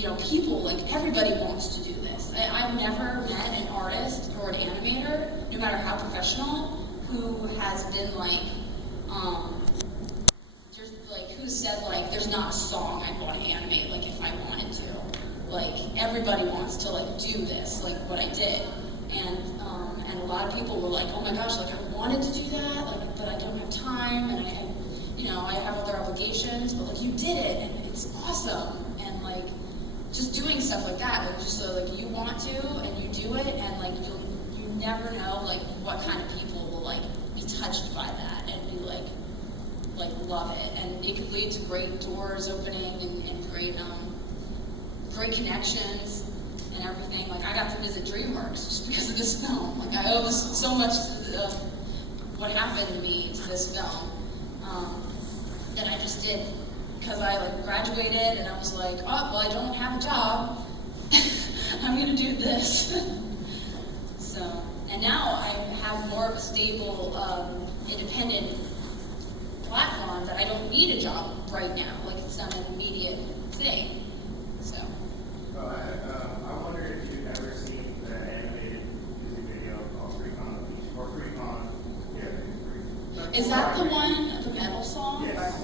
you know, people, like, everybody wants to do this. I've never met an artist or an animator, no matter how professional, who has been like, just like, who said like, there's not a song I'd want to animate, like, if I wanted to. Like, everybody wants to like do this, like what I did. And a lot of people were like, oh my gosh, like, I wanted to do that, like, but I don't have time, and I you know, I have other obligations, but like, you did it, and it's awesome. And like, just doing stuff like that, like, just so like you want to, and you do it, and like, you never know like what kind of people will like be touched by that and be like love it, and it could lead to great doors opening and great great connections and everything. Like, I got to visit DreamWorks just because of this film. Like, I owe this so much to what happened to me to this film that I just did, because I like graduated and I was like, oh, well, I don't have a job. I'm gonna do this. So, and now I have more of a stable, independent platform that I don't need a job right now. Like, it's not an immediate thing. So. I wonder if you've ever seen the animated music video called Recon Beach, or Recon, yeah, Is that the one, the metal song? Yes.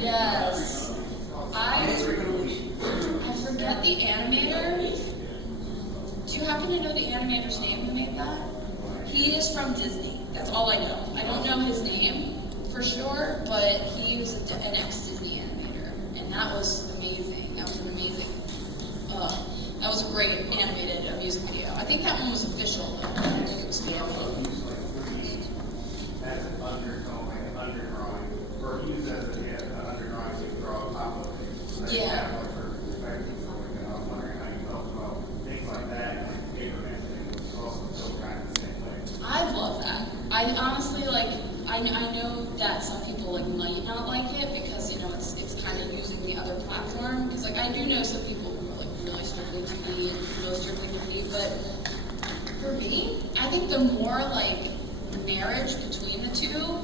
Yes. I forget the animator. Do you happen to know the animator's name who made that? He is from Disney. That's all I know. I don't know his name for sure, but he was an ex-Disney animator, and that was amazing. That was an amazing. That was a great animated music video. I think that one was official, though. I don't think it was fan made. As an underdrawing, or used as an underdrawing to draw on top of it. So Yeah. have, like, her perspective, so I was wondering how you felt about things like that, and like the paperman thing was also still kind of the same way. I love that. I honestly like. I know that some people like might not like it because, you know, it's kind of using the other platform. Because like, I do know some people who are like really strictly 2D and really strictly 3D, but for me, I think the more like marriage between the two,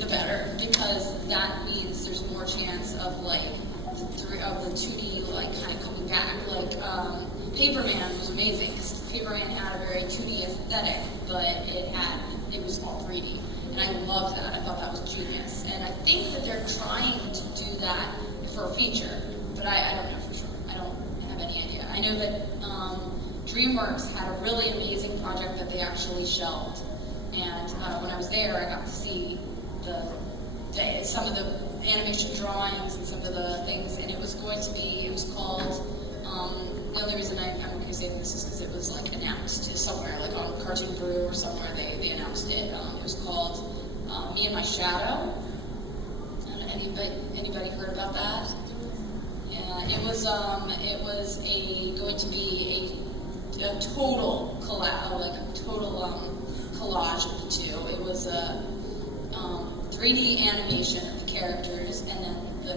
the better, because that means there's more chance of like the 2D like kind of coming back. Like Paperman was amazing because Paperman had a very 2D aesthetic, but it was all 3D. And I loved that. I thought that was genius. And I think that they're trying to do that for a feature, but I don't know for sure. I don't have any idea. I know that DreamWorks had a really amazing project that they actually shelved. And when I was there, I got to see some of the animation drawings and some of the things, and it was called, the only reason I'm okay saying this is because it was like announced somewhere, like on Cartoon Brew or somewhere, they announced it. It was called Me and My Shadow. Anybody heard about that? Yeah, it was going to be a total collage of the two. It was a 3D animation of the characters, and then the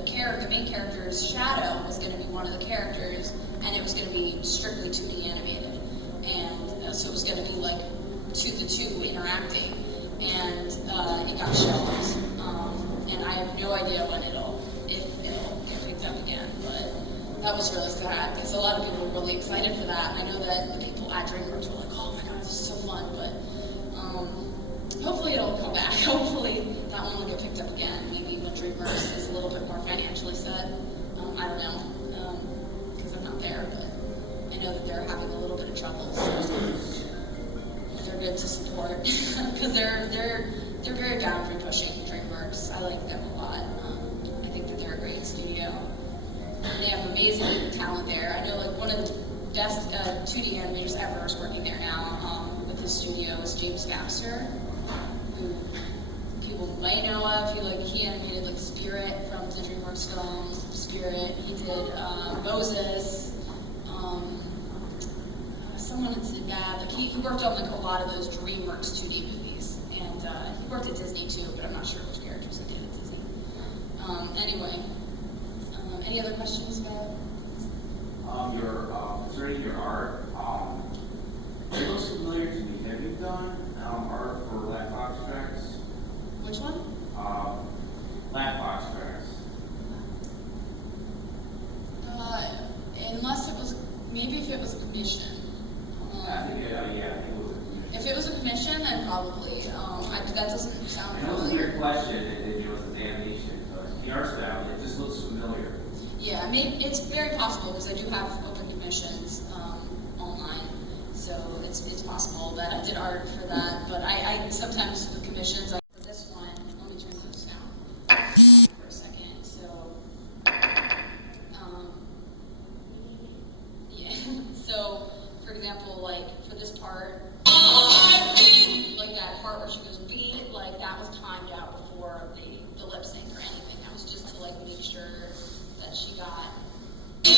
main character's shadow was going to be one of the characters, and it was going to be strictly 2D animated. And so it was going to be like the two interacting, and it got shelved. And I have no idea if it'll get picked up again, but that was really sad because a lot of people were really excited for that. And I know that the people at DreamWorks were like, oh my god, this is so fun, but hopefully it'll come back. Hopefully that one will get picked up again, maybe when DreamWorks is a little bit more financially set. I don't know, because I'm not there, but I know that they're having a little bit of trouble, so they're good to support, because they're very boundary pushing, DreamWorks. I like them a lot. I think that they're a great studio. And they have amazing talent there. I know like one of the best 2D animators ever is working there now with his studio is James Baxter, who people might know of. He animated like Spirit from the DreamWorks film Spirit. He did Moses. Someone had said that, but he worked on like a lot of those DreamWorks 2D movies, and he worked at Disney too, but I'm not sure which characters he did at Disney. Anyway, any other questions about? Concerning your art, it looks familiar to me. Have you done art for Blackbox Tracks? Which one? Blackbox Tracks. In Maybe if it was a commission. I think, yeah, I think it was a commission. If it was a commission, then probably. That doesn't sound I know it's a familiar. weird question, and it was an animation, but the art style, it just looks familiar. Yeah, maybe it's very possible because I do have open commissions online, so it's possible that I did art for that. But I sometimes with commissions, for this one, let me turn this down for a second. So, yeah. So, for example, like for this part, like that part where she goes beat, like that was timed out before the lip sync or anything. That was just to like make sure that she got. And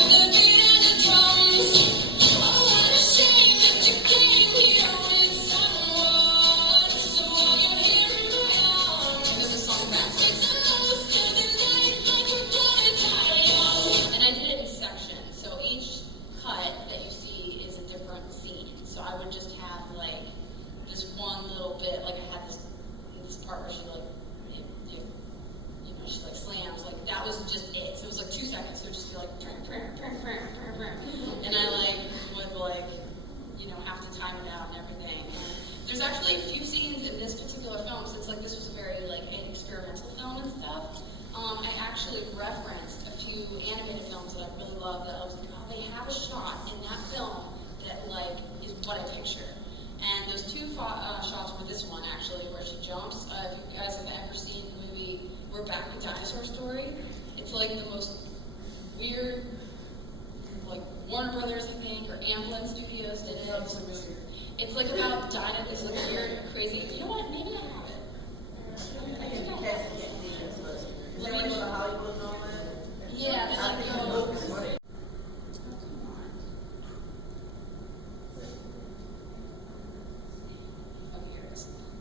I did it in sections, so each cut that you see is a different scene. So I would just have like this one little bit, like I had this part where she like, she like slams, like that was just it. So it was like 2 seconds, so it'd just be like, and I like would like, have to time it out and everything. And there's actually a few scenes in this particular film, since like this was a very like an experimental film and stuff. I actually referenced a few animated films that I really love that I was like, oh, they have a shot in that film that like is what I picture. And those two shots were this one actually, where she jumps. If you guys have ever seen the movie We're Back with Dinosaur Story, it's like the most weird, like Warner Brothers, I think, or Amblin Studios did it. It's like about this like weird, crazy. You know what? Maybe I have it. Yeah, they like go.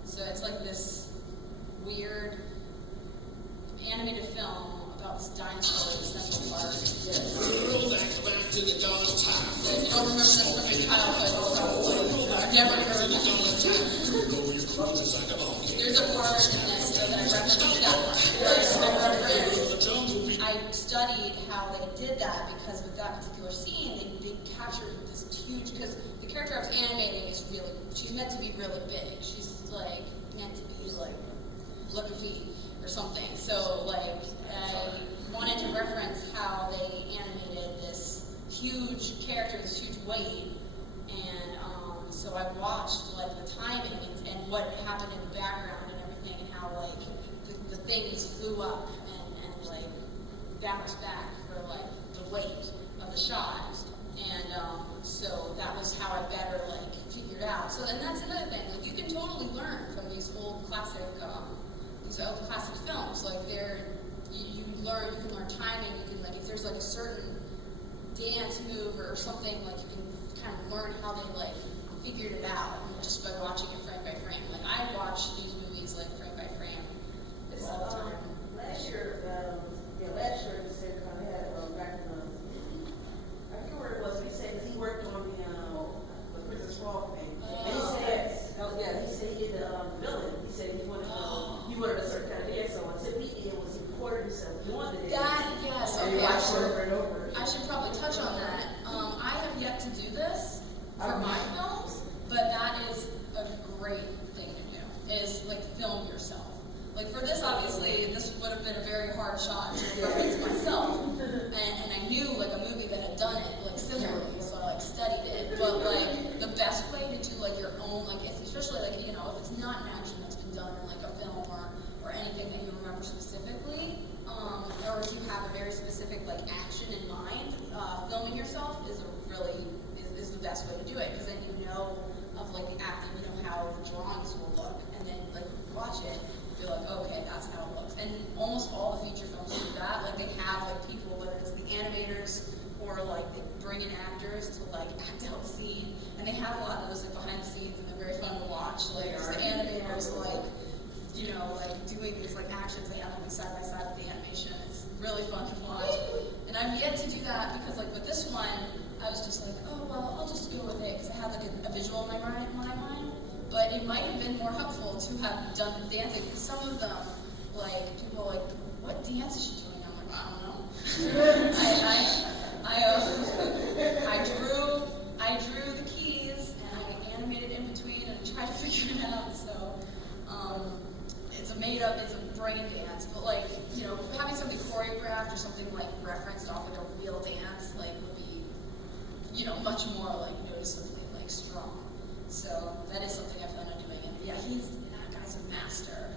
So it's like this weird animated film about this dinosaur in Central Park. So if you don't remember this from your childhood, I've never heard of it. There's a part in this that I referenced that part. I studied how they did that because with that particular scene, they captured this huge, because the character I was animating is really, she's meant to be really big. She's like meant to be like 11 feet or something. So like I wanted to reference how they animated this huge character, this huge weight, and so I watched like the timing and what happened in the background and everything, and how like the things flew up and like bounced back for like the weight of the shot. And so that was how I better like figured out. So, and that's another thing. Like you can totally learn from these old classic films. Like you can learn timing. You can like if there's like a certain dance move or something, like you can kind of learn how they like figured it out just by watching it frame by frame. Like I watch these movies like frame by frame. It's all the time. Last year, the Sarah Connor had back in I forget where it was. He said because he worked on the Princess Frog thing, and he said he did the villain. He said he wanted a certain kind of hair, so what he did was he recorded himself doing the dance. Yes, and okay. you watch over and over. I should probably touch on that. I have yet to do this for my films, but that is a great thing to do. Is like film yourself. Like for this, obviously, this would have been a very hard shot to reference myself, and I knew like a movie that had done it like similarly, so I like studied it. But like the best way to do like your own, like especially like if it's not an action that's been done in like a film or anything that you remember specifically, or if you have a very specific like action in mind, filming yourself is the best way to do it, because then you know of like the acting, you know how the drawings will look, and then like watch it. You're like, okay, that's how it looks. And almost all the feature films do that. Like they have like people, whether it's the animators or like they bring in actors to like act out the scene. And they have a lot of those like behind the scenes, and they're very fun to watch. Like the animators like doing these like actions. They have them side by side with the animation. It's really fun to watch. And I've yet to do that because like with this one, I was just like, oh well, I'll just go with it because I had like a visual in my mind. But it might have been more helpful to have done the dancing, because some of them, like, people are like, what dance is she doing? I'm like, I don't know. I drew much more like noticeably like strong. So that is something I plan on doing. And yeah, that guy's a master,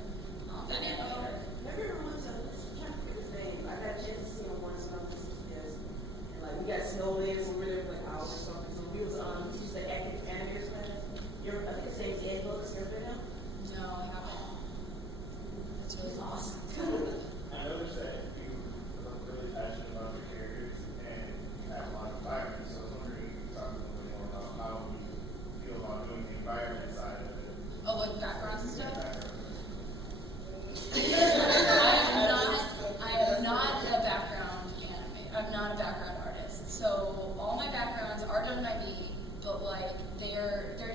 that animator. Remember once, I'm trying to forget his name. I got a chance to see him once when I was CCS. And like, we got snow days over there for like hours or something. So we was he's the active animators class. I think his name's Ed Lewis. You ever been him? No, I haven't. That's really awesome. I noticed that you look really passionate about your characters and you have a lot of environments, so I was wondering if you could talk a little bit more about how you feel about doing the environment side of it. Oh, like backgrounds and stuff? Background. I am not a background animator. I'm not a background artist. So all my backgrounds are done by me, but like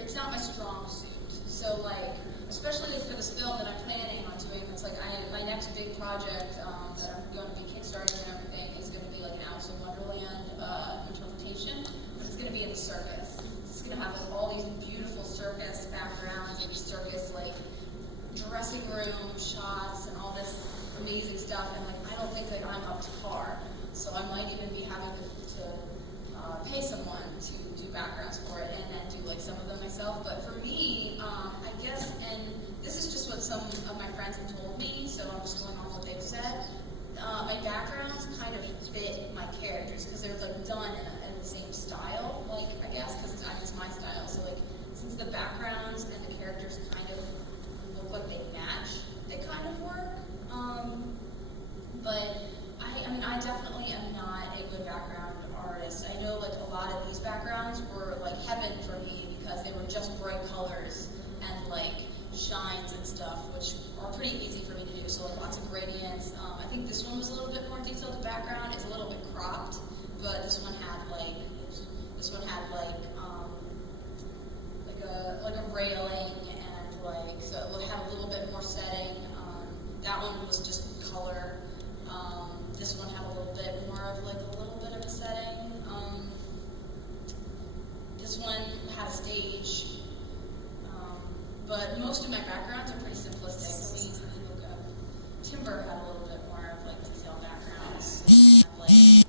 it's not my strong suit. So like, especially for this film that I'm planning on doing, it's like my next big project that I'm going to be kickstarting and everything is going to be like an Alice in Wonderland interpretation, but it's going to be in the circus. It's going to have like all these beautiful circus backgrounds, like circus like dressing room shots and all this amazing stuff, and like I don't think that I'm up to par, so I might even be having to pay someone to do backgrounds for it and then do like some of them myself. But for me, I guess, and this is just what some of my friends have told me, so I'm just going off what they've said. My backgrounds kind of fit my characters because they're like done in the same style, like I guess, because it's my style. So like since the backgrounds and the characters kind of look like they match, they kind of work. But I mean, I definitely am not a good background artist. I know like a lot of these backgrounds were like heaven for me because they were just bright colors and like shines and stuff, which are pretty easy for me to do. So like lots of gradients. I think this one was a little bit more detailed. The background is a little bit cropped, but this one had like a railing and like so it had a little bit more setting. That one was just color. This one had a little bit more of like a little bit of a setting. This one had a stage. But most of my backgrounds are pretty simplistic. Let me look up. Timber had a little bit more of like detailed backgrounds. Like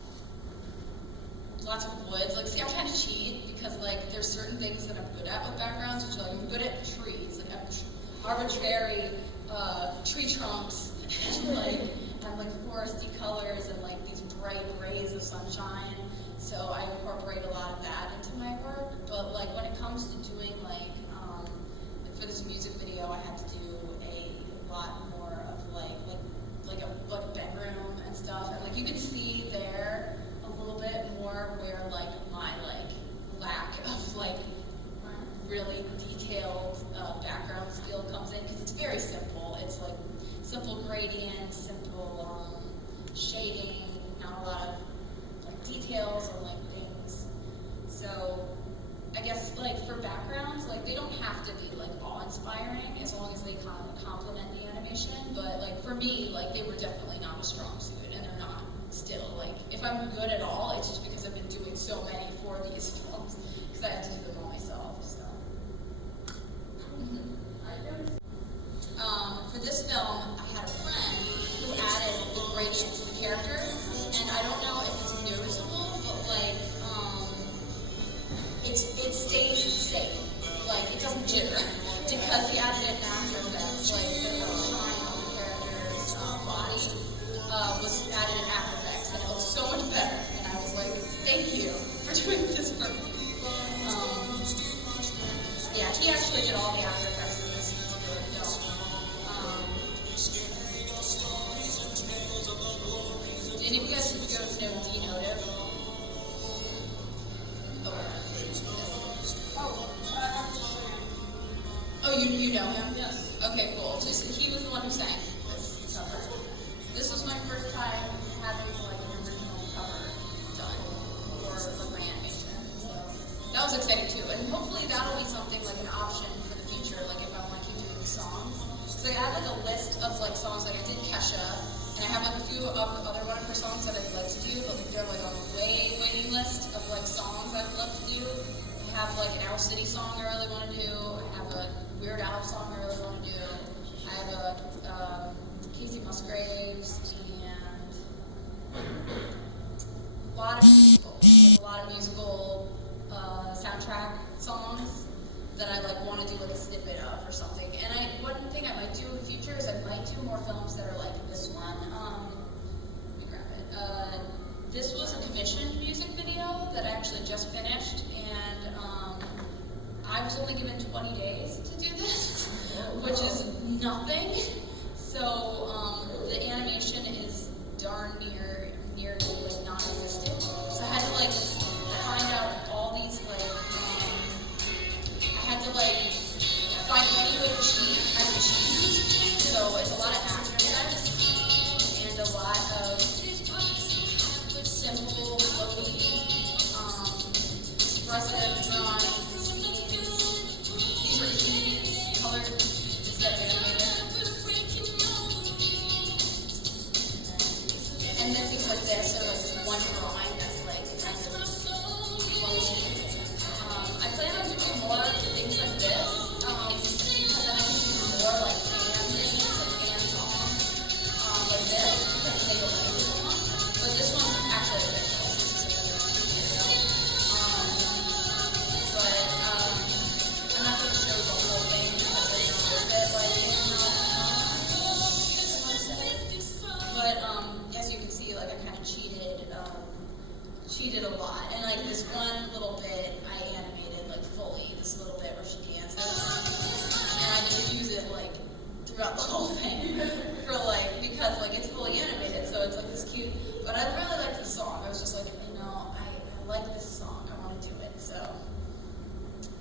lots of woods. Like see, I kind of cheat because like there's certain things that I'm good at with backgrounds, which like I'm good at trees. Like I'm arbitrary tree trunks and like foresty colors and like these bright rays of sunshine. So I incorporate a lot of that into my work. But like when it comes to doing like for this music video, I had to do a lot more of like a bedroom and stuff. And like you can see there a little bit more where like my like lack of like really detailed background skill comes in because it's very simple. It's like simple gradients, simple shading, not a lot of like details or like things. So I guess like for backgrounds, like they don't have to be like awe-inspiring as long as they kind of complement the animation. But like for me, like they were definitely not a strong suit, and they're not still. Like if I'm good at all, it's just because I've been doing so many for these films because I have to do them all myself. So. For this film, I had a friend who added the gradients to the characters, and I don't know if it's noticeable, but like it stays the same. Like it doesn't jitter because he added it in After Effects. Like the shine on the character's body was added in After Effects, and it looks so much better. And I was like, thank you for doing this for me. Yeah, he actually did all the After Effects in this particular film. Did any of you guys know Denotive? Oh, you know him? Yes. Okay, cool. He was the one who sang this cover. This was my first time having like an original cover done for like my animation. So that was exciting too. And hopefully that'll be something like an option for the future, like if I want to keep doing songs. So I have like a list of like songs, like I did Kesha, and I have like a few other one of her songs that I'd like to do, but like they're like on a waiting list of like songs I'd love to do. I have like an Owl City song I really want to do. I have a Weird Al song I really want to do. I have a Casey Musgraves and a lot of musicals. Like a lot of musical soundtrack songs that I like want to do like a snippet of or something. And one thing I might do in the future is I might do more films that are like this one. Let me grab it. This was a commissioned music video that I actually just finished, and I was only given 20 days to do this, which is nothing. So the animation is darn near like non-existent. So I had to like find out all these like I had to like find any way to cheat as a cheat. So it's a lot of after effects and a lot of simple, flowy, expressive drawings. These were cuties, colored instead of animated. And then things like this are like one drawing that's like kind of flowy. I plan on doing more things like this, because then I can do more like fan things, like hands-on, like this, because they don't make it long. But this one actually is very close. This is like a video. But I'm not going to show the whole thing because it's worth it. But as you can see, like I kind of cheated a lot. And like this one little bit, I animated like fully, this little bit where she dances. And I just use it like throughout the whole thing for like, because like it's fully animated, so it's like this cute. But I really liked the song. I was just like, I like this song. I want to do it. So,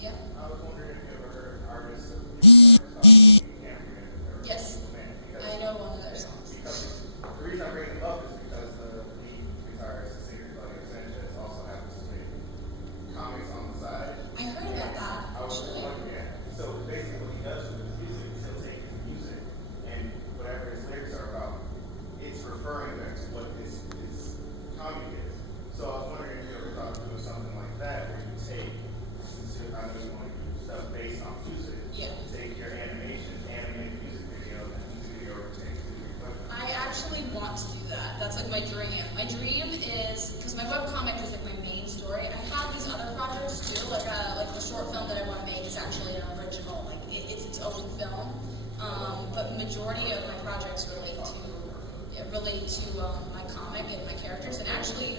yeah. I was wondering if you ever heard artists talking Yes. I know one of their songs. Because the reason I bring it up is because the lead guitarist, singer, like Sanchez, also happens to make comics on the side. I heard about that. I was wondering, yeah. So basically what he does with his music is he'll take his music and whatever his lyrics are about, it's referring back to what his comic is. So I was wondering if you ever thought of doing something like that where you take, since I know you want to do stuff based on music, take your animations, animate a music video, and the music video takes to your question. I actually want to do that. That's like my dream. My dream is, because my webcomic is like my main story. I have these other projects too, like the short film that I want to make is actually an original, like it's its own film. But majority of my projects relate to my comic and my characters, and actually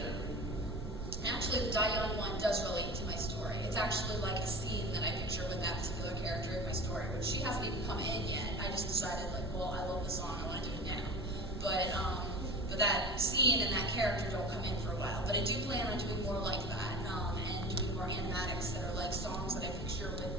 the Daeyeon one does relate to my story. It's actually like a scene that I picture with that particular character in my story, but she hasn't even come in yet. I just decided like, well, I love the song, I want to do it now. But that scene and that character don't come in for a while. But I do plan on doing more like that, and doing more animatics that are like songs that I picture with